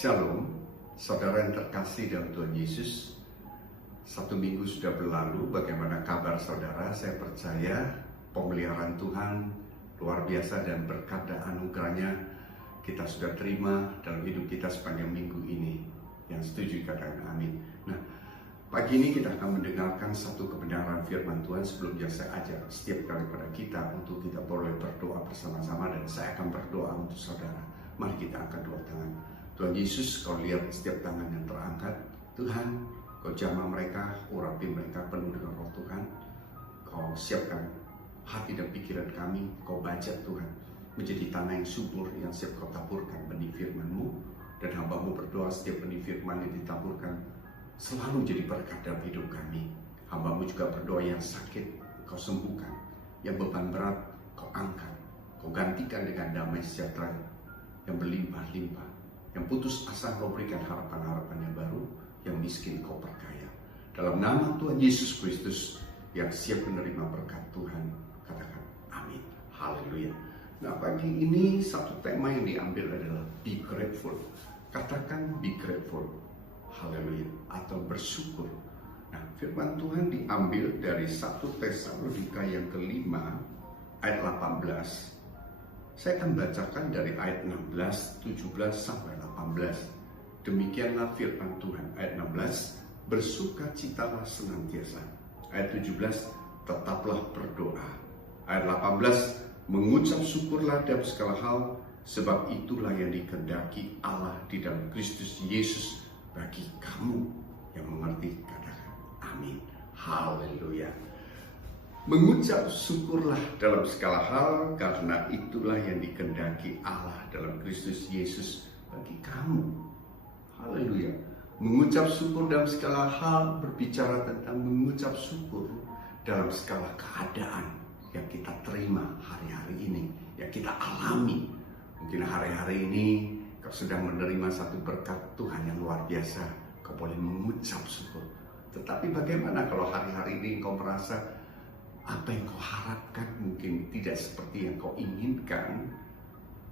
Shalom, saudara yang terkasih dalam Tuhan Yesus. Satu minggu sudah berlalu, bagaimana kabar saudara? Saya percaya pemeliharaan Tuhan luar biasa dan berkat dan anugerahnya kita sudah terima dalam hidup kita sepanjang minggu ini. Yang setuju katakan amin. Nah, pagi ini kita akan mendengarkan satu kebenaran firman Tuhan. Sebelumnya saya ajak setiap kali pada kita untuk kita boleh berdoa bersama-sama, dan saya akan berdoa untuk saudara. Mari kita angkat dua tangan. Tuhan Yesus, kau lihat setiap tangan yang terangkat. Tuhan, kau jamah mereka, urapi mereka penuh dengan roh Tuhan. Kau siapkan hati dan pikiran kami, kau bajak Tuhan menjadi tanah yang subur yang siap kau taburkan benih firman-Mu. Dan hamba-Mu berdoa setiap benih firman yang ditaburkan selalu jadi berkat dalam hidup kami. Hamba-Mu juga berdoa yang sakit kau sembuhkan, yang beban berat kau angkat, kau gantikan dengan damai sejahtera yang berlimpah-limpah. Yang putus asa kau berikan harapan-harapan yang baru, yang miskin kau perkaya. Dalam nama Tuhan Yesus Kristus yang siap menerima berkat Tuhan, katakan amin. Haleluya. Nah, pagi ini satu tema yang diambil adalah be grateful. Katakan be grateful. Haleluya. Atau bersyukur. Nah, firman Tuhan diambil dari 1 Tesalonika yang kelima ayat 18. Saya akan bacakan dari ayat 16, 17 sampai 18. Demikianlah firman Tuhan. Ayat 16, bersukacitalah senantiasa. Ayat 17, tetaplah berdoa. Ayat 18, mengucap syukurlah dalam segala hal, sebab itulah yang dikehendaki Allah di dalam Kristus Yesus bagi kamu yang mengerti. Katakan amin. Haleluya. Mengucap syukurlah dalam segala hal, karena itulah yang dikehendaki Allah dalam Kristus Yesus bagi kamu. Haleluya. Mengucap syukur dalam segala hal berbicara tentang mengucap syukur dalam segala keadaan yang kita terima hari-hari ini, yang kita alami. Mungkin hari-hari ini kau sedang menerima satu berkat Tuhan yang luar biasa, kau boleh mengucap syukur. Tetapi bagaimana kalau hari-hari ini kau merasa apa yang kau harapkan mungkin tidak seperti yang kau inginkan?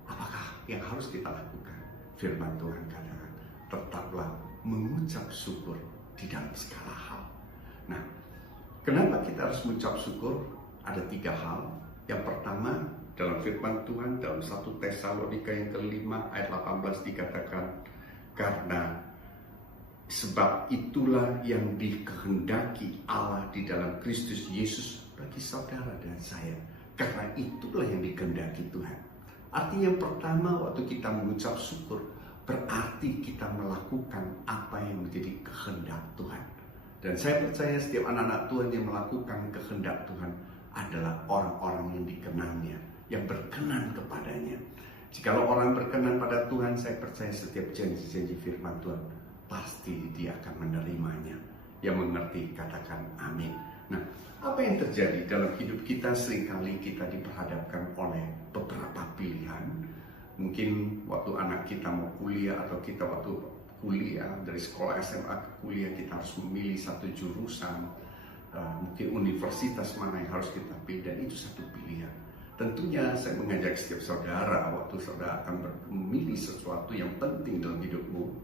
Apakah yang harus kita lakukan? Firman Tuhan katakan, tetaplah mengucap syukur di dalam segala hal. Nah, kenapa kita harus mengucap syukur? Ada 3 hal. Yang pertama, dalam firman Tuhan dalam 1 Tesalonika yang kelima ayat 18 dikatakan, karena sebab itulah yang dikehendaki Allah di dalam Kristus Yesus bagi saudara dan saya. Karena itulah yang dikehendaki Tuhan. Artinya yang pertama, waktu kita mengucap syukur, berarti kita melakukan apa yang menjadi kehendak Tuhan. Dan saya percaya setiap anak-anak Tuhan yang melakukan kehendak Tuhan adalah orang-orang yang dikenalnya, yang berkenan kepadanya. Jikalau orang berkenan pada Tuhan, saya percaya setiap janji-janji firman Tuhan pasti dia akan menerimanya. Yang mengerti katakan amin. Nah, apa yang terjadi dalam hidup kita? Seringkali kita diperhadapkan oleh beberapa pilihan. Mungkin waktu anak kita mau kuliah, atau kita waktu kuliah dari sekolah SMA ke kuliah, kita harus memilih satu jurusan. Mungkin universitas mana yang harus kita pilih, dan itu satu pilihan. Tentunya saya mengajak setiap saudara, waktu saudara akan memilih sesuatu yang penting dalam hidupmu,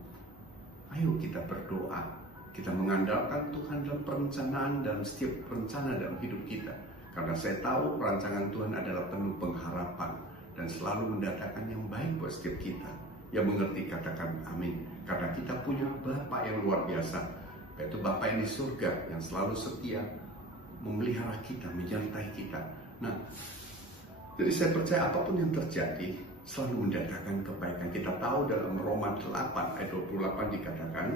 ayo kita berdoa. Kita mengandalkan Tuhan dalam perencanaan, dalam setiap rencana dalam hidup kita. Karena saya tahu rancangan Tuhan adalah penuh pengharapan dan selalu mendatangkan yang baik buat setiap kita. Yang mengerti katakan amin. Karena kita punya Bapa yang luar biasa, yaitu Bapa yang di surga, yang selalu setia memelihara kita, menyertai kita. Nah, jadi saya percaya apapun yang terjadi selalu mendatangkan kebaikan. Kita tahu dalam Roma 8 ayat 28 dikatakan,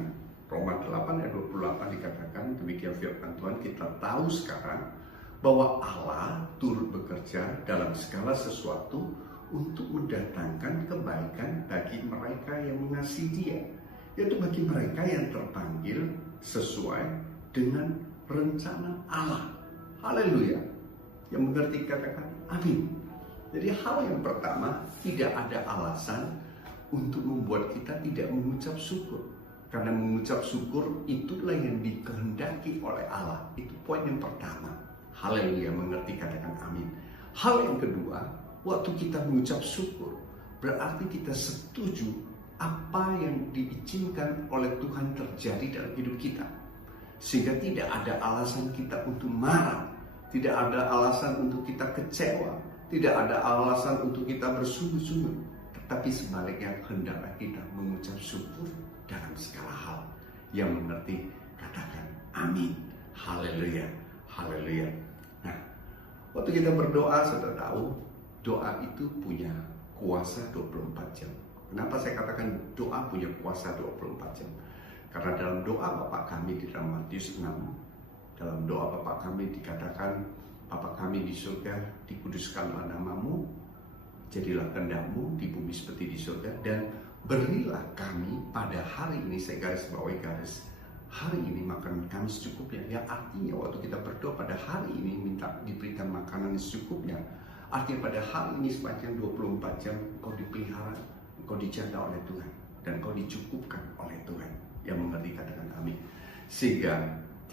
Roma 8 ayat 28 dikatakan, demikian firman Tuhan, kita tahu sekarang bahwa Allah turut bekerja dalam segala sesuatu untuk mendatangkan kebaikan bagi mereka yang mengasihi Dia, yaitu bagi mereka yang terpanggil sesuai dengan rencana Allah. Haleluya. Yang mengerti katakan amin. Jadi hal yang pertama, tidak ada alasan untuk membuat kita tidak mengucap syukur. Karena mengucap syukur itulah yang dikehendaki oleh Allah. Itu poin yang pertama. Haleluya, mengerti katakan amin. Hal yang kedua, waktu kita mengucap syukur, berarti kita setuju apa yang diizinkan oleh Tuhan terjadi dalam hidup kita. Sehingga tidak ada alasan kita untuk marah, tidak ada alasan untuk kita kecewa, tidak ada alasan untuk kita bersungguh-sungguh. Tetapi sebaliknya hendaklah kita mengucap syukur dalam segala hal. Yang mengerti katakan amin. Haleluya, haleluya. Nah, waktu kita berdoa, saudara tahu, doa itu punya kuasa 24 jam. Kenapa saya katakan doa punya kuasa 24 jam? Karena dalam doa Bapa kami di dalam Matius 6, dalam doa Bapa kami dikatakan, Bapa kami di surga, dikuduskanlah namamu, jadilah kehendak-Mu di bumi seperti di surga, dan berilah kami pada hari ini, saya garis bawahi garis, hari ini makanan kami secukupnya. Ya, artinya waktu kita berdoa pada hari ini minta diberikan makanan secukupnya, artinya pada hari ini sepanjang 24 jam kau dipelihara, kau dijaga oleh Tuhan, dan kau dicukupkan oleh Tuhan. Yang mengerti katakan amin. Sehingga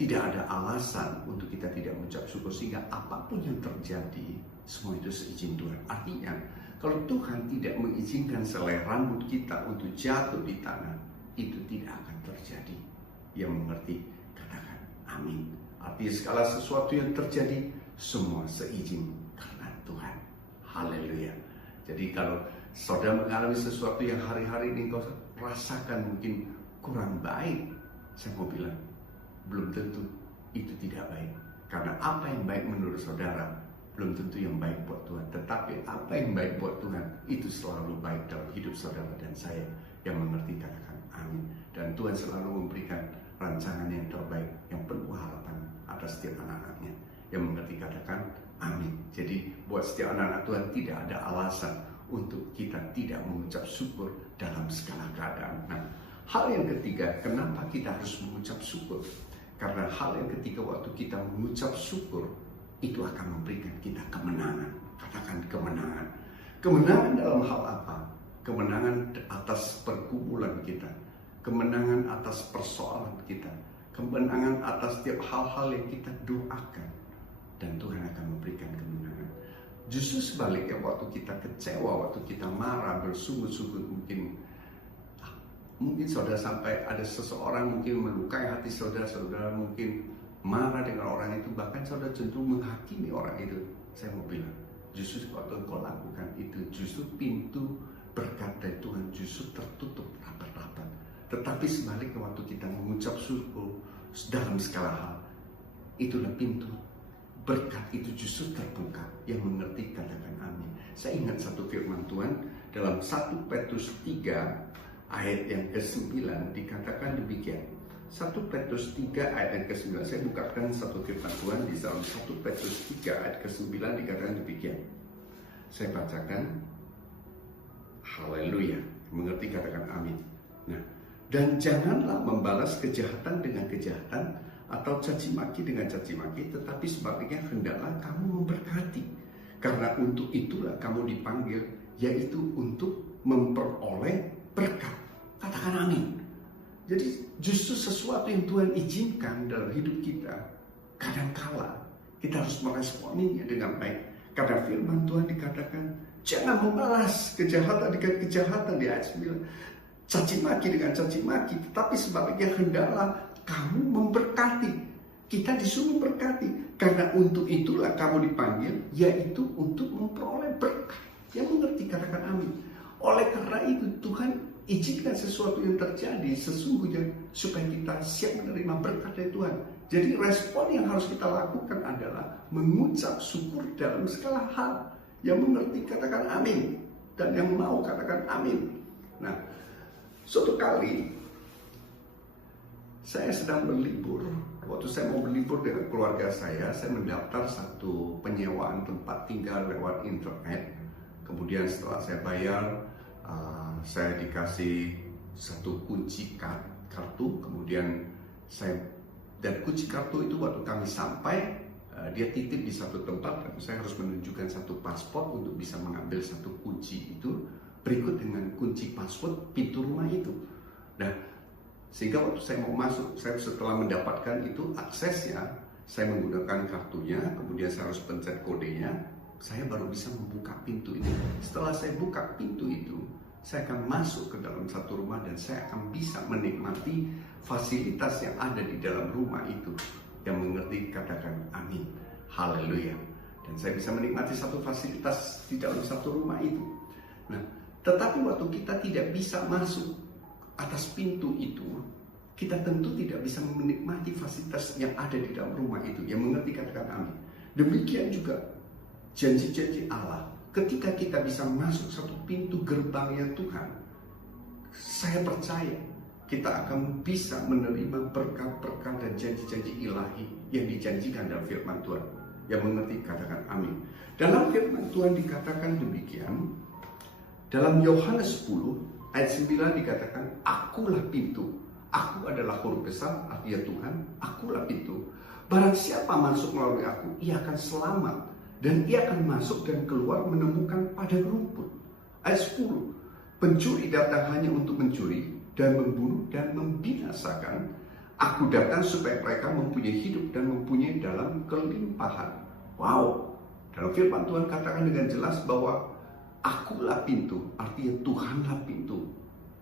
tidak ada alasan untuk kita tidak mengucap syukur, sehingga apapun yang terjadi semua itu seizin Tuhan. Artinya kalau Tuhan tidak mengizinkan selai rambut kita untuk jatuh di tanah, itu tidak akan terjadi. Yang mengerti katakan amin. Artinya segala sesuatu yang terjadi semua seizin karena Tuhan. Haleluya. Jadi kalau saudara mengalami sesuatu yang hari-hari ini kau rasakan mungkin kurang baik, saya mau bilang belum tentu itu tidak baik. Karena apa yang baik menurut saudara belum tentu yang baik buat Tuhan. Tetapi apa yang baik buat Tuhan itu selalu baik dalam hidup saudara dan saya. Yang mengerti katakan amin. Dan Tuhan selalu memberikan rancangan yang terbaik, yang penuh harapan atas setiap anak-anaknya. Yang mengerti katakan amin. Jadi buat setiap anak-anak Tuhan tidak ada alasan untuk kita tidak mengucap syukur dalam segala keadaan. Nah, hal yang ketiga, kenapa kita harus mengucap syukur? Karena hal yang ketiga, waktu kita mengucap syukur, itu akan memberikan kita kemenangan. Katakan kemenangan. Kemenangan dalam hal apa? Kemenangan atas pergumulan kita, kemenangan atas persoalan kita, kemenangan atas setiap hal-hal yang kita doakan, dan Tuhan akan memberikan kemenangan. Justru sebaliknya, waktu kita kecewa, waktu kita marah, bersungguh-sungguh, mungkin saudara sampai ada seseorang mungkin melukai hati saudara, saudara mungkin marah dengan orang itu, bahkan saudara cenderung menghakimi orang itu. Saya mau bilang, justru waktu engkau lakukan itu, justru pintu berkat dari Tuhan justru tertutup rapat-rapat. Tetapi sebaliknya, waktu kita mengucap syukur dalam segala hal, itulah pintu berkat itu justru terbuka. Yang mengerti katakan amin. Saya ingat satu firman Tuhan dalam 1 Petrus 3 ayat yang ke-9 dikatakan demikian. 1 Petrus 3 ayat yang ke-9, saya bukakan satu firman Tuhan di dalam 1 Petrus 3 ayat ke-9 dikatakan demikian. Saya bacakan. Haleluya. Mengerti katakan amin. Nah, dan janganlah membalas kejahatan dengan kejahatan atau caci maki dengan caci maki, tetapi sebaliknya hendaklah kamu memberkati. Karena untuk itulah kamu dipanggil, yaitu untuk memperoleh berkat. Katakan amin. Jadi justru sesuatu yang Tuhan izinkan dalam hidup kita, kadangkala kita harus meresponinya dengan baik. Karena firman Tuhan dikatakan, jangan membalas kejahatan dengan kejahatan di ayat 9. Caci maki dengan caci maki, tetapi sebaliknya hendaklah kamu memberkati. Kita disuruh memberkati. Karena untuk itulah kamu dipanggil, yaitu untuk memperoleh berkat. Yang mengerti katakan amin. Oleh karena itu Tuhan izinkan sesuatu yang terjadi sesungguhnya supaya kita siap menerima berkat dari Tuhan. Jadi respon yang harus kita lakukan adalah mengucap syukur dalam segala hal. Yang mengerti katakan amin, dan yang mau katakan amin. Nah, suatu kali saya sedang berlibur. Waktu saya mau berlibur dengan keluarga saya mendaftar satu penyewaan tempat tinggal lewat internet. Kemudian setelah saya bayar, saya dikasih satu kunci kartu. Kemudian dan kunci kartu itu waktu kami sampai, dia titip di satu tempat dan saya harus menunjukkan satu paspor untuk bisa mengambil satu kunci itu. Berikut dengan kunci paspor pintu rumah itu. Nah, sehingga waktu saya mau masuk, saya setelah mendapatkan itu aksesnya, saya menggunakan kartunya, kemudian saya harus pencet kodenya, saya baru bisa membuka pintu itu. Setelah saya buka pintu itu, saya akan masuk ke dalam satu rumah dan saya akan bisa menikmati fasilitas yang ada di dalam rumah itu. Yang mengerti katakan amin. Haleluya. Dan saya bisa menikmati satu fasilitas di dalam satu rumah itu. Nah, tetapi waktu kita tidak bisa masuk atas pintu itu, kita tentu tidak bisa menikmati fasilitas yang ada di dalam rumah itu. Yang mengerti katakan amin. Demikian juga janji-janji Allah. Ketika kita bisa masuk satu pintu gerbangnya Tuhan, saya percaya kita akan bisa menerima berkat-berkat dan janji-janji ilahi yang dijanjikan dalam firman Tuhan. Yang mengerti katakan amin. Dalam firman Tuhan dikatakan demikian. Dalam Yohanes 10 ayat 9 dikatakan, akulah pintu. Aku adalah huruf besar, artinya Tuhan, akulah pintu. Barang siapa masuk melalui aku, ia akan selamat. Dan ia akan masuk dan keluar menemukan padang rumput. Ayat 10. Pencuri datang hanya untuk mencuri dan membunuh dan membinasakan. Aku datang supaya mereka mempunyai hidup dan mempunyai dalam kelimpahan. Wow. Dalam firman Tuhan katakan dengan jelas bahwa akulah pintu, artinya Tuhanlah pintu.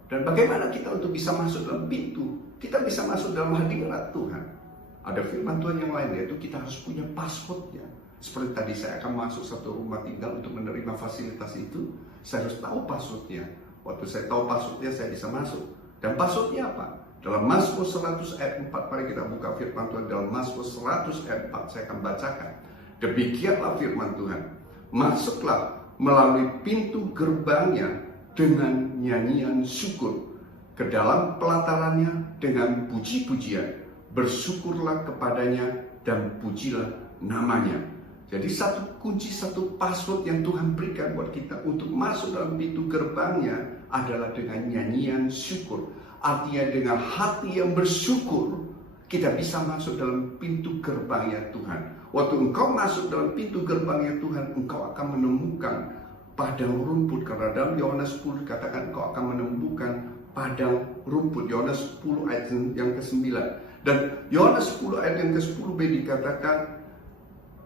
Dan bagaimana kita untuk bisa masuk dalam pintu? Kita bisa masuk dalam hadirat Tuhan. Ada firman Tuhan yang lain, yaitu kita harus punya passwordnya. Seperti tadi saya akan masuk satu rumah tinggal untuk menerima fasilitas itu, saya harus tahu passwordnya. Waktu saya tahu passwordnya, saya bisa masuk. Dan passwordnya apa? Dalam Mazmur 100 ayat 4, mari kita buka firman Tuhan dalam Mazmur 100 ayat 4, saya akan bacakan. Demikianlah firman Tuhan. Masuklah melalui pintu gerbangnya dengan nyanyian syukur, ke dalam pelatarannya dengan puji-pujian. Bersyukurlah kepadanya dan pujilah namanya. Jadi satu kunci, satu password yang Tuhan berikan buat kita untuk masuk dalam pintu gerbangnya adalah dengan nyanyian syukur. Artinya dengan hati yang bersyukur, kita bisa masuk dalam pintu gerbangnya Tuhan. Waktu engkau masuk dalam pintu gerbangnya Tuhan, engkau akan menemukan padang rumput. Karena dalam Yohanes 10 dikatakan engkau akan menemukan padang rumput. Yohanes 10 ayat yang ke-9. Dan Yohanes 10 ayat yang ke-10b dikatakan,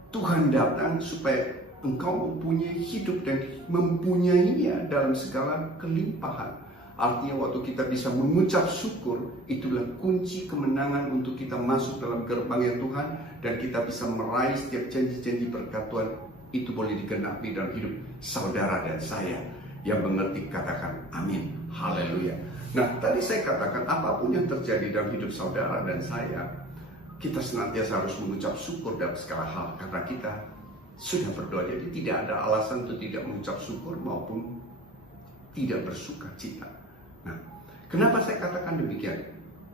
Tuhan datang supaya engkau mempunyai hidup dan mempunyainya dalam segala kelimpahan. Artinya waktu kita bisa mengucap syukur, itulah kunci kemenangan untuk kita masuk dalam gerbangnya Tuhan. Dan kita bisa meraih setiap janji-janji berkat Tuhan. Itu boleh digenapi dalam hidup saudara dan saya. Yang mengerti katakan amin. Haleluya. Nah, tadi saya katakan apapun yang terjadi dalam hidup saudara dan saya, kita senantiasa harus mengucap syukur dalam segala hal. Karena kita sudah berdoa. Jadi tidak ada alasan untuk tidak mengucap syukur maupun tidak bersuka cita. Nah, kenapa saya katakan demikian?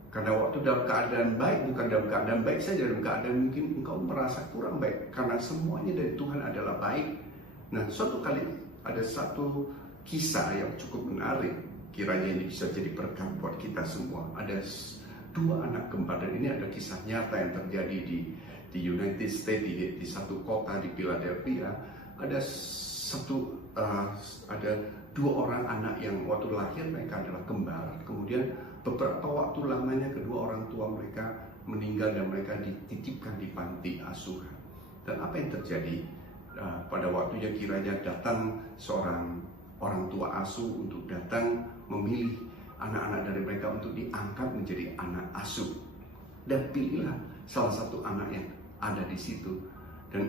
Karena waktu dalam keadaan baik, bukan dalam keadaan baik saja, dalam keadaan mungkin engkau merasa kurang baik. Karena semuanya dari Tuhan adalah baik. Nah, suatu kali ada satu kisah yang cukup menarik. Kiranya ini bisa jadi berkat buat kita semua. Ada dua anak kembar, dan ini ada kisah nyata yang terjadi di United States, di satu kota di Philadelphia. Ada dua orang anak yang waktu lahir mereka adalah kembar. Kemudian beberapa waktu lamanya kedua orang tua mereka meninggal dan mereka dititipkan di panti asuhan. Dan apa yang terjadi pada waktunya kiranya datang seorang orang tua asuh untuk datang memilih anak-anak dari mereka untuk diangkat menjadi anak asuh. Dan pilihlah salah satu anak yang ada di situ. Dan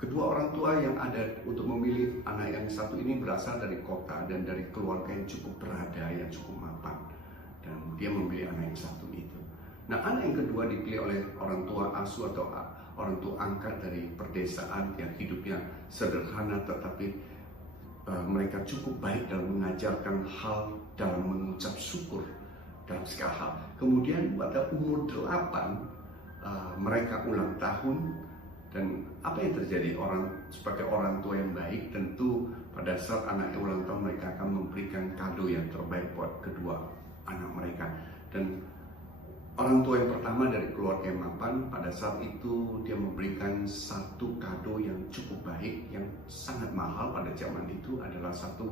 kedua orang tua yang ada untuk memilih anak yang satu ini berasal dari kota dan dari keluarga yang cukup berada, yang cukup mapan. Dan dia memilih anak yang satu itu. Nah, anak yang kedua dipilih oleh orang tua asuh atau orang tua angkat dari perdesaan yang hidupnya sederhana, tetapi mereka cukup baik dalam mengajarkan hal, dalam mengucap syukur dalam segala hal. Kemudian pada umur 8 mereka ulang tahun. Dan apa yang terjadi? Sebagai orang tua yang baik, tentu pada saat anaknya ulang tahun mereka akan memberikan kado yang terbaik buat kedua anak mereka. Dan orang tua yang pertama dari keluarga yang mapan, pada saat itu dia memberikan satu kado yang cukup baik, yang sangat mahal pada zaman itu adalah satu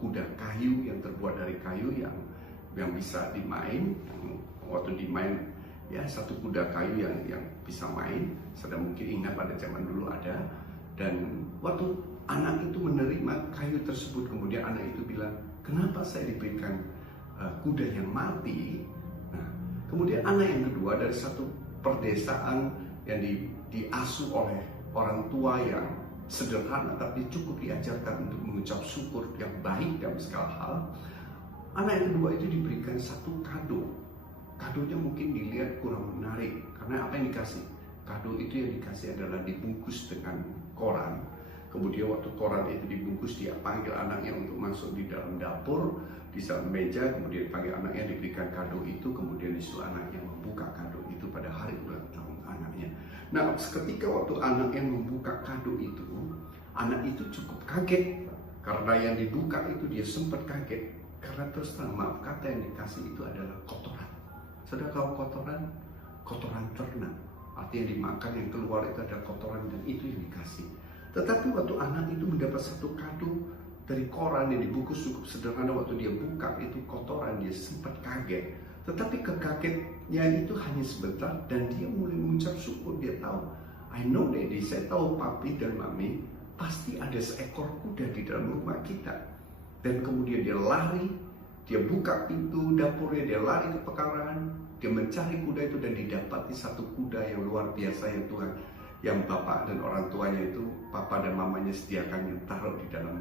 kuda kayu yang terbuat dari kayu yang bisa dimain. Waktu dimain, ya, satu kuda kayu yang bisa main. Sudah mungkin ingat pada zaman dulu ada. Dan waktu anak itu menerima kayu tersebut, kemudian anak itu bilang, kenapa saya diberikan kuda yang mati? Nah, kemudian anak yang kedua dari satu perdesaan yang diasuh oleh orang tua yang sederhana tapi cukup diajarkan untuk mengucap syukur yang baik dalam segala hal. Anak yang kedua itu diberikan satu kado. Kadonya mungkin dilihat kurang menarik karena apa yang dikasih? Kado itu yang dikasih adalah dibungkus dengan koran. Kemudian waktu koran itu dibungkus, dia panggil anaknya untuk masuk di dalam dapur, di dalam meja, kemudian panggil anaknya, diberikan kado itu, kemudian disuruh anaknya membuka kado itu pada hari ulang tahun anaknya. Nah, ketika waktu anaknya membuka kado itu, anak itu cukup kaget karena yang dibuka itu dia sempat kaget karena terus terang, maaf kata, yang dikasih itu adalah kotoran. Saudara tahu kotoran? Kotoran ternak. Artinya dimakan, yang keluar itu ada kotoran, dan itu yang dikasih. Tetapi waktu anak itu mendapat satu kado dari koran yang dibungkus cukup sederhana, waktu dia buka itu kotoran, dia sempat kaget. Tetapi kekagetnya itu hanya sebentar, dan dia mulai mengucap syukur. Dia tahu, I know daddy, saya tahu papi dan mami pasti ada seekor kuda di dalam rumah kita. Dan kemudian dia lari, dia buka pintu dapurnya, dia lari ke pekarangan, dia mencari kuda itu, dan didapati satu kuda yang luar biasa yang Tuhan, yang bapak dan orang tuanya itu, papa dan mamanya sediakan, yang taruh di dalam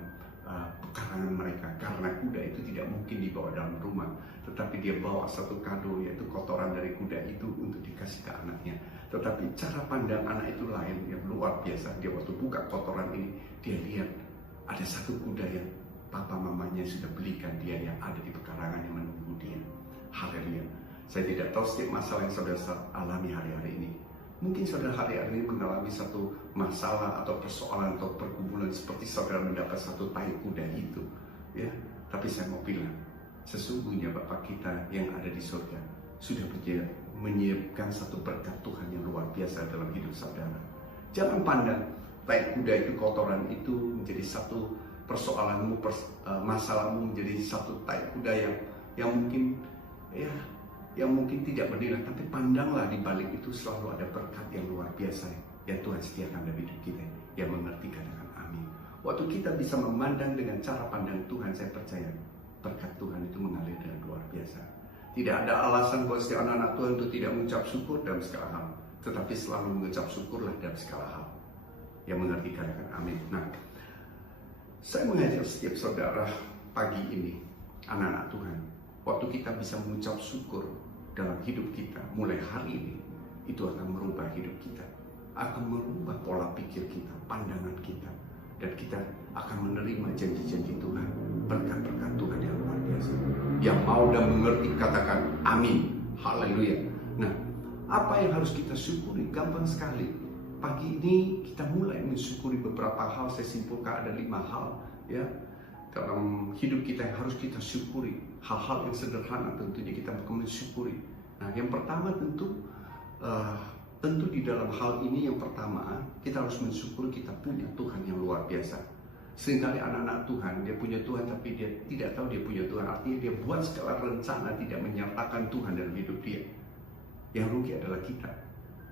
pekarangan mereka. Karena kuda itu tidak mungkin dibawa dalam rumah, tetapi dia bawa satu kado, yaitu kotoran dari kuda itu untuk dikasih ke anaknya. Tetapi cara pandang anak itu lain, yang luar biasa. Dia waktu buka kotoran ini, dia lihat ada satu kuda yang papa mamanya sudah belikan dia, yang ada di pekarangan yang menunggu dia. Haleluya. Saya tidak tahu setiap masalah yang saudara alami hari-hari ini. Mungkin saudara hari-hari ini mengalami satu masalah atau persoalan atau pergumulan seperti saudara mendapat satu tai kuda itu, ya. Tapi saya mau bilang, sesungguhnya Bapa kita yang ada di surga sudah menyiapkan satu berkat Tuhan yang luar biasa dalam hidup saudara. Jangan pandang tai kuda itu, kotoran itu menjadi satu persoalanmu, masalahmu menjadi satu tai kuda yang mungkin yang mungkin tidak bernilai, tapi pandanglah di balik itu selalu ada berkat yang luar biasa yang Tuhan sediakan dalam hidup kita. Yang mengerti katakan amin. Waktu kita bisa memandang dengan cara pandang Tuhan, saya percaya berkat Tuhan itu mengalir dengan luar biasa. Tidak ada alasan buat setiap anak-anak Tuhan untuk tidak mengucap syukur dalam segala hal, tetapi selalu mengucap syukurlah dalam segala hal. Yang mengerti katakan amin. Nah, saya mengajak setiap saudara pagi ini, anak-anak Tuhan, waktu kita bisa mengucap syukur dalam hidup kita mulai hari ini, itu akan merubah hidup kita, akan merubah pola pikir kita, pandangan kita, dan kita akan menerima janji-janji Tuhan, berkat-berkat Tuhan yang luar biasa. Yang mau dan mengerti katakan amin. Haleluya. Nah, apa yang harus kita syukuri? Gampang sekali. Pagi ini kita mulai mensyukuri beberapa hal. Saya simpulkan ada 5 hal, ya, dalam hidup kita yang harus kita syukuri. Hal-hal yang sederhana tentunya kita akan mensyukuri. Nah, yang pertama tentu di dalam hal ini, yang pertama kita harus mensyukuri kita punya Tuhan yang luar biasa. Seringkali anak-anak Tuhan, dia punya Tuhan tapi dia tidak tahu dia punya Tuhan. Artinya dia buat segala rencana, tidak menyertakan Tuhan dalam hidup dia. Yang rugi adalah kita.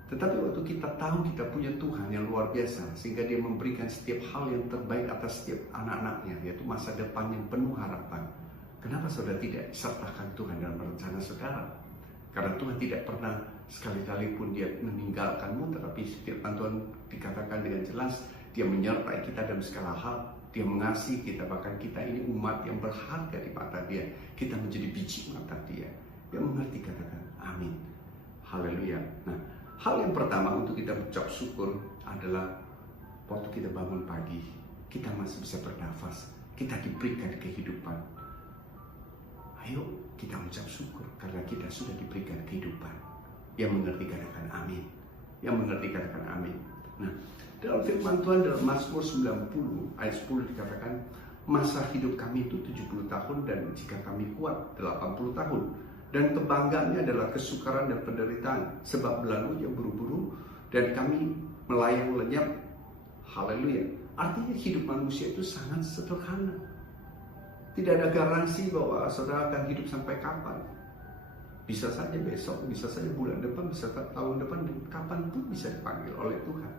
Tetapi waktu kita tahu kita punya Tuhan yang luar biasa, sehingga dia memberikan setiap hal yang terbaik atas setiap anak-anaknya, yaitu masa depan yang penuh harapan. Kenapa saudara tidak sertakan Tuhan dalam rencana saudara? Karena Tuhan tidak pernah sekali-kali pun dia meninggalkanmu, tetapi firman Tuhan dikatakan dengan jelas, dia menyertai kita dalam segala hal, dia mengasihi kita, bahkan kita ini umat yang berharga di mata dia, kita menjadi biji mata dia. Yang mengerti katakan amin. Haleluya. Nah, hal yang pertama untuk kita mengucap syukur adalah waktu kita bangun pagi, kita masih bisa bernafas, kita diberikan kehidupan. Ayo kita mengucap syukur karena kita sudah diberikan kehidupan. Yang mengerti katakan amin. Yang mengerti katakan amin. Nah, dalam firman Tuhan dalam Mazmur 90 ayat 10 dikatakan, masa hidup kami itu 70 tahun dan jika kami kuat 80 tahun. Dan kebanggaannya adalah kesukaran dan penderitaan, sebab berlalunya buru-buru dan kami melayang lenyap. Haleluya. Artinya hidup manusia itu sangat sederhana. Tidak ada garansi bahwa saudara akan hidup sampai kapan. Bisa saja besok, bisa saja bulan depan, bisa tahun depan, dan kapanpun bisa dipanggil oleh Tuhan.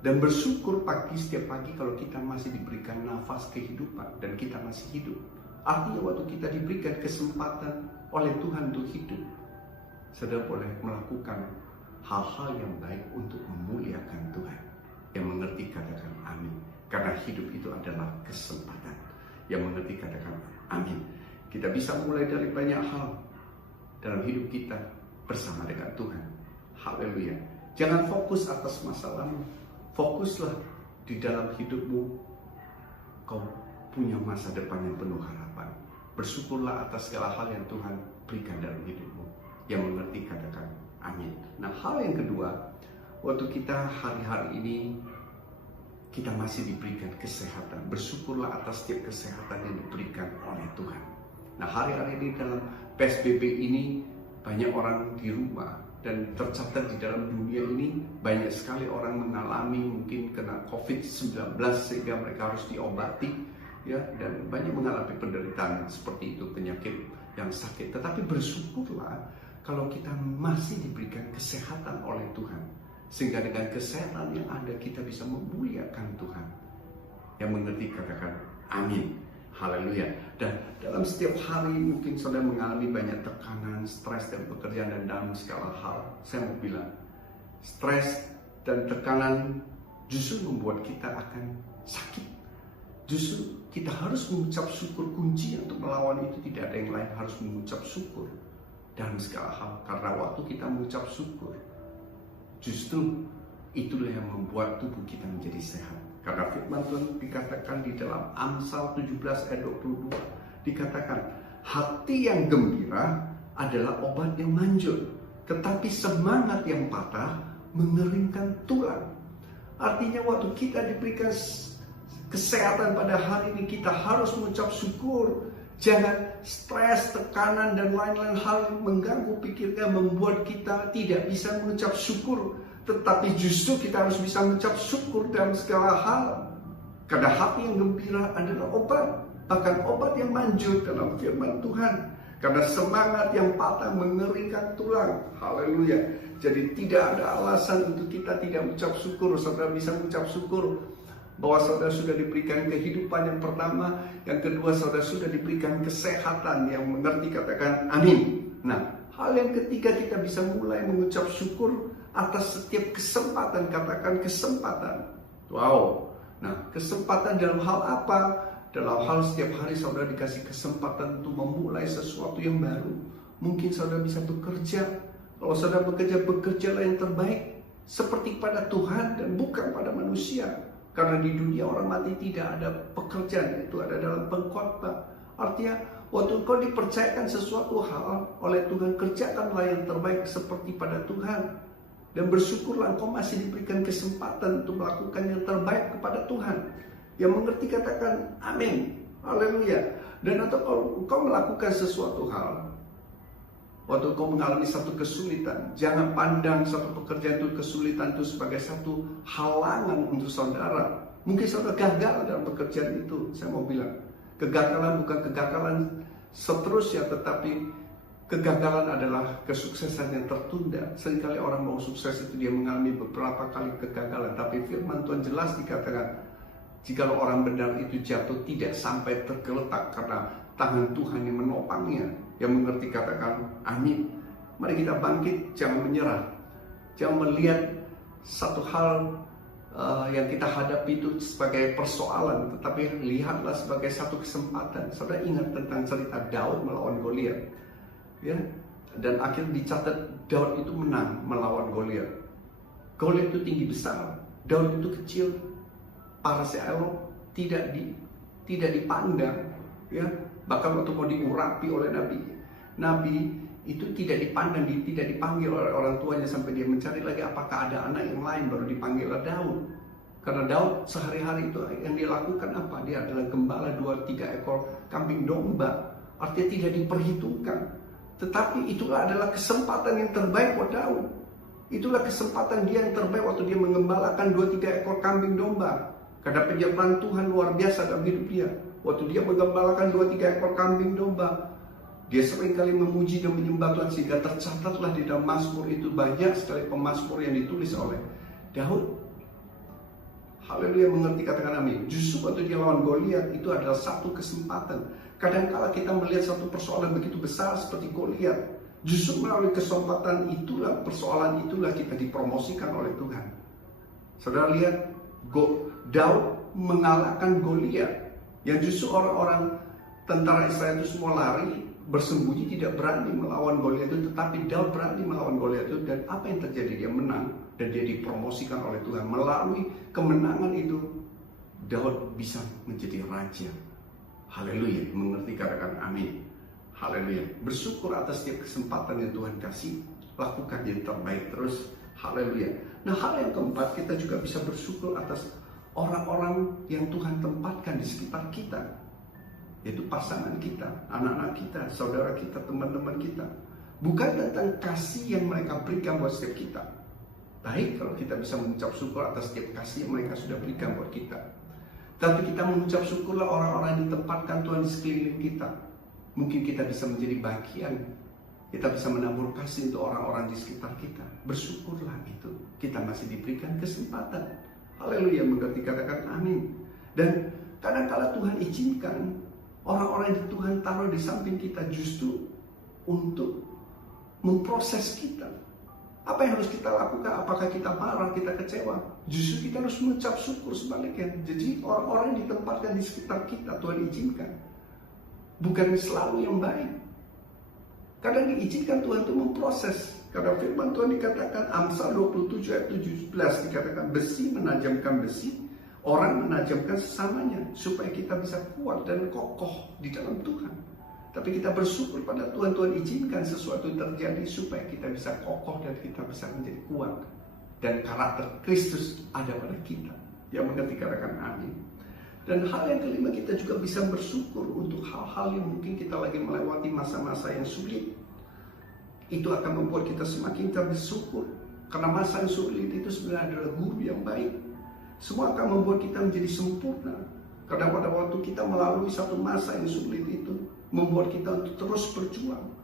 Dan bersyukur setiap pagi kalau kita masih diberikan nafas kehidupan dan kita masih hidup. Artinya waktu kita diberikan kesempatan oleh Tuhan untuk hidup, saudara boleh melakukan hal-hal yang baik untuk memuliakan Tuhan. Yang mengerti katakan amin. Karena hidup itu adalah kesempatan. Yang mengerti katakan amin. Kita bisa mulai dari banyak hal dalam hidup kita bersama dengan Tuhan. Haleluya. Jangan fokus atas masalahmu. Fokuslah di dalam hidupmu. Kau punya masa depan yang penuh harapan. Bersyukurlah atas segala hal yang Tuhan berikan dalam hidupmu. Yang mengerti katakan amin. Nah, hal yang kedua, waktu kita hari-hari ini kita masih diberikan kesehatan. Bersyukurlah atas setiap kesehatan yang diberikan oleh Tuhan. Nah, hari-hari ini dalam PSBB ini banyak orang di rumah. Dan tercatat di dalam dunia ini banyak sekali orang mengalami mungkin kena COVID-19 sehingga mereka harus diobati, ya, dan banyak mengalami penderitaan seperti itu, penyakit yang sakit. Tetapi bersyukurlah kalau kita masih diberikan kesehatan oleh Tuhan, sehingga dengan kesehatan yang ada kita bisa memuliakan Tuhan. Yang mengerti katakan amin. Haleluya. Dan dalam setiap hari mungkin saudara mengalami banyak tekanan, stres dan pekerjaan dan dalam segala hal. Saya mau bilang, stres dan tekanan justru membuat kita akan sakit. Justru kita harus mengucap syukur. Kunci untuk melawan itu tidak ada yang lain, harus mengucap syukur dalam segala hal. Karena waktu kita mengucap syukur, justru itulah yang membuat tubuh kita menjadi sehat. Karena firman Tuhan dikatakan di dalam Amsal 17 ayat 22, dikatakan hati yang gembira adalah obat yang manjur, tetapi semangat yang patah mengeringkan tulang. Artinya waktu kita diberikan kesehatan pada hari ini, kita harus mengucap syukur. Jangan stres, tekanan dan lain-lain hal yang mengganggu pikirnya membuat kita tidak bisa mengucap syukur. Tetapi justru kita harus bisa mengucap syukur dalam segala hal. Karena hati yang gembira adalah obat. Bahkan obat yang manjur dalam firman Tuhan. Karena semangat yang patah mengeringkan tulang. Haleluya. Jadi tidak ada alasan untuk kita tidak mengucap syukur. Saudara bisa mengucap syukur bahwa saudara sudah diberikan kehidupan yang pertama. Yang kedua, saudara sudah diberikan kesehatan. Yang mengerti katakan amin. Nah, hal yang ketiga, kita bisa mulai mengucap syukur atas setiap kesempatan. Katakan kesempatan. Wow. Nah, kesempatan dalam hal apa? Dalam hal setiap hari saudara dikasih kesempatan untuk memulai sesuatu yang baru. Mungkin saudara bisa bekerja. Kalau saudara bekerja, bekerjalah yang terbaik seperti pada Tuhan dan bukan pada manusia. Karena di dunia orang mati tidak ada pekerjaan, itu ada dalam pengkhotbah. Artinya waktu kau dipercayakan sesuatu hal oleh Tuhan, kerjakanlah yang terbaik seperti pada Tuhan. Dan bersyukurlah engkau masih diberikan kesempatan untuk melakukan yang terbaik kepada Tuhan. Yang mengerti katakan amin. Haleluya. Dan atau kalau engkau melakukan sesuatu hal, waktu engkau mengalami satu kesulitan, jangan pandang satu pekerjaan itu, kesulitan itu sebagai satu halangan untuk saudara. Mungkin saudara gagal dalam pekerjaan itu. Saya mau bilang, kegagalan bukan kegagalan seterusnya, tetapi kegagalan adalah kesuksesan yang tertunda. Seringkali orang mau sukses itu dia mengalami beberapa kali kegagalan. Tapi firman Tuhan jelas dikatakan, jikalau orang benar itu jatuh tidak sampai tergeletak karena tangan Tuhan yang menopangnya. Yang mengerti katakan amin. Mari kita bangkit, jangan menyerah. Jangan melihat satu hal yang kita hadapi itu sebagai persoalan, tetapi lihatlah sebagai satu kesempatan. Saudara ingat tentang cerita Daud melawan Goliat. Ya, dan akhirnya dicatat Daud itu menang melawan Goliat. Goliat itu tinggi besar, Daud itu kecil, parasnya elok, tidak dipandang. Ya, bahkan waktu mau diurapi oleh Nabi itu tidak dipandang, tidak dipanggil oleh orang tuanya sampai dia mencari lagi apakah ada anak yang lain, baru dipanggil Daud. Karena Daud sehari-hari itu yang dia lakukan apa? Dia adalah gembala 2-3 ekor kambing domba. Artinya tidak diperhitungkan. Tetapi itulah adalah kesempatan yang terbaik buat Daud. Itulah kesempatan dia yang terbaik waktu dia mengembalakan 2-3 ekor kambing domba. Karena penyertaan Tuhan luar biasa dalam hidup dia. Waktu dia mengembalakan 2-3 ekor kambing domba, dia seringkali memuji dan menyembah Tuhan. Sehingga tercatatlah di dalam Mazmur itu banyak sekali pemazmur yang ditulis oleh Daud. Haleluya, mengerti, katakan amin. Justru waktu dia lawan Goliat itu adalah satu kesempatan. Kadang-kala kita melihat satu persoalan begitu besar seperti Goliat, justru melalui kesempatan itulah, persoalan itulah kita dipromosikan oleh Tuhan. Saudara lihat, Daud mengalahkan Goliat, yang justru orang-orang tentara Israel itu semua lari, bersembunyi, tidak berani melawan Goliat itu, tetapi Daud berani melawan Goliat itu, dan apa yang terjadi? Dia menang, dan dia dipromosikan oleh Tuhan. Melalui kemenangan itu, Daud bisa menjadi raja. Haleluya, mengerti, katakan amin. Haleluya, bersyukur atas setiap kesempatan yang Tuhan kasih, lakukan yang terbaik terus. Haleluya. Nah, hal yang keempat, kita juga bisa bersyukur atas orang-orang yang Tuhan tempatkan di sekitar kita, yaitu pasangan kita, anak-anak kita, saudara kita, teman-teman kita. Bukan tentang kasih yang mereka berikan buat setiap kita. Baik kalau kita bisa mengucap syukur atas setiap kasih yang mereka sudah berikan buat kita. Tapi kita mengucap syukurlah orang-orang yang ditempatkan Tuhan di sekeliling kita. Mungkin kita bisa menjadi bagian. Kita bisa menabur kasih untuk orang-orang di sekitar kita. Bersyukurlah itu. Kita masih diberikan kesempatan. Haleluya, mengerti, katakan amin. Dan kadang-kala Tuhan izinkan orang-orang yang Tuhan taruh di samping kita justru untuk memproses kita. Apa yang harus kita lakukan? Apakah kita marah, kita kecewa? Justru kita harus mengucap syukur sebaliknya. Jadi orang-orang yang ditempatkan di sekitar kita Tuhan izinkan. Bukan selalu yang baik. Kadang diizinkan Tuhan untuk memproses. Karena firman Tuhan dikatakan, Amsal 27 ayat 17 dikatakan, besi menajamkan besi, orang menajamkan sesamanya, supaya kita bisa kuat dan kokoh di dalam Tuhan. Tapi kita bersyukur pada Tuhan, Tuhan izinkan sesuatu terjadi supaya kita bisa kokoh dan kita bisa menjadi kuat. Dan karakter Kristus ada pada kita. Yang mengerti, katakan amin. Dan hal yang kelima, kita juga bisa bersyukur untuk hal-hal yang mungkin kita lagi melewati masa-masa yang sulit. Itu akan membuat kita semakin bersyukur. Karena masa yang sulit itu sebenarnya adalah guru yang baik. Semua akan membuat kita menjadi sempurna. Karena pada waktu kita melalui satu masa yang sulit itu, membuat kita untuk terus berjuang.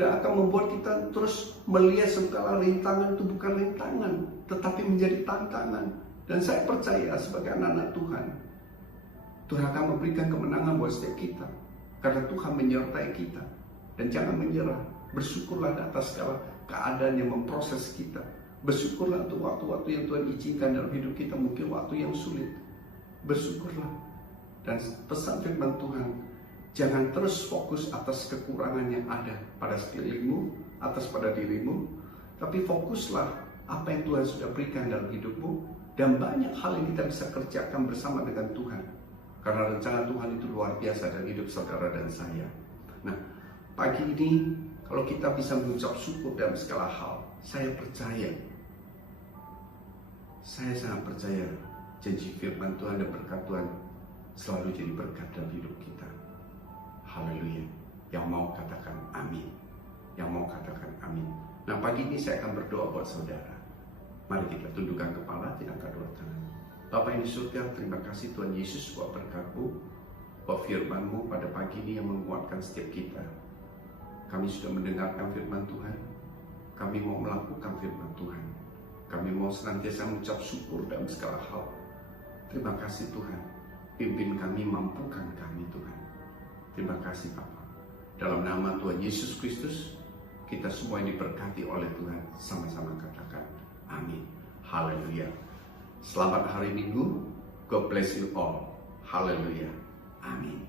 Dan akan membuat kita terus melihat segala rintangan itu bukan rintangan, tetapi menjadi tantangan. Dan saya percaya sebagai anak-anak Tuhan, Tuhan akan memberikan kemenangan buat setiap kita. Karena Tuhan menyertai kita. Dan jangan menyerah. Bersyukurlah atas segala keadaan yang memproses kita. Bersyukurlah untuk waktu-waktu yang Tuhan izinkan dalam hidup kita, mungkin waktu yang sulit. Bersyukurlah. Dan pesan firman Tuhan, jangan terus fokus atas kekurangan yang ada pada sekelilingmu, atas pada dirimu, tapi fokuslah apa yang Tuhan sudah berikan dalam hidupmu, dan banyak hal yang kita bisa kerjakan bersama dengan Tuhan. Karena rencana Tuhan itu luar biasa dalam hidup saudara dan saya. Nah, pagi ini kalau kita bisa mengucap syukur dalam segala hal, saya sangat percaya janji firman Tuhan dan berkat Tuhan selalu jadi berkat dalam hidup kita. Haleluya. Yang mau katakan amin. Yang mau katakan amin. Nah, pagi ini saya akan berdoa buat saudara. Mari kita tundukkan kepala, angkat dua tangan. Bapa yang di surga, terima kasih Tuhan Yesus buat berkat-Mu, buat firman-Mu pada pagi ini yang menguatkan setiap kita. Kami sudah mendengarkan firman Tuhan. Kami mau melakukan firman Tuhan. Kami mau senantiasa mengucap syukur dalam segala hal. Terima kasih Tuhan. Pimpin kami, mampukan kami Tuhan. Terima kasih Bapa. Dalam nama Tuhan Yesus Kristus, kita semua yang diberkati oleh Tuhan. Sama-sama katakan amin. Haleluya. Selamat hari Minggu. God bless you all. Haleluya. Amin.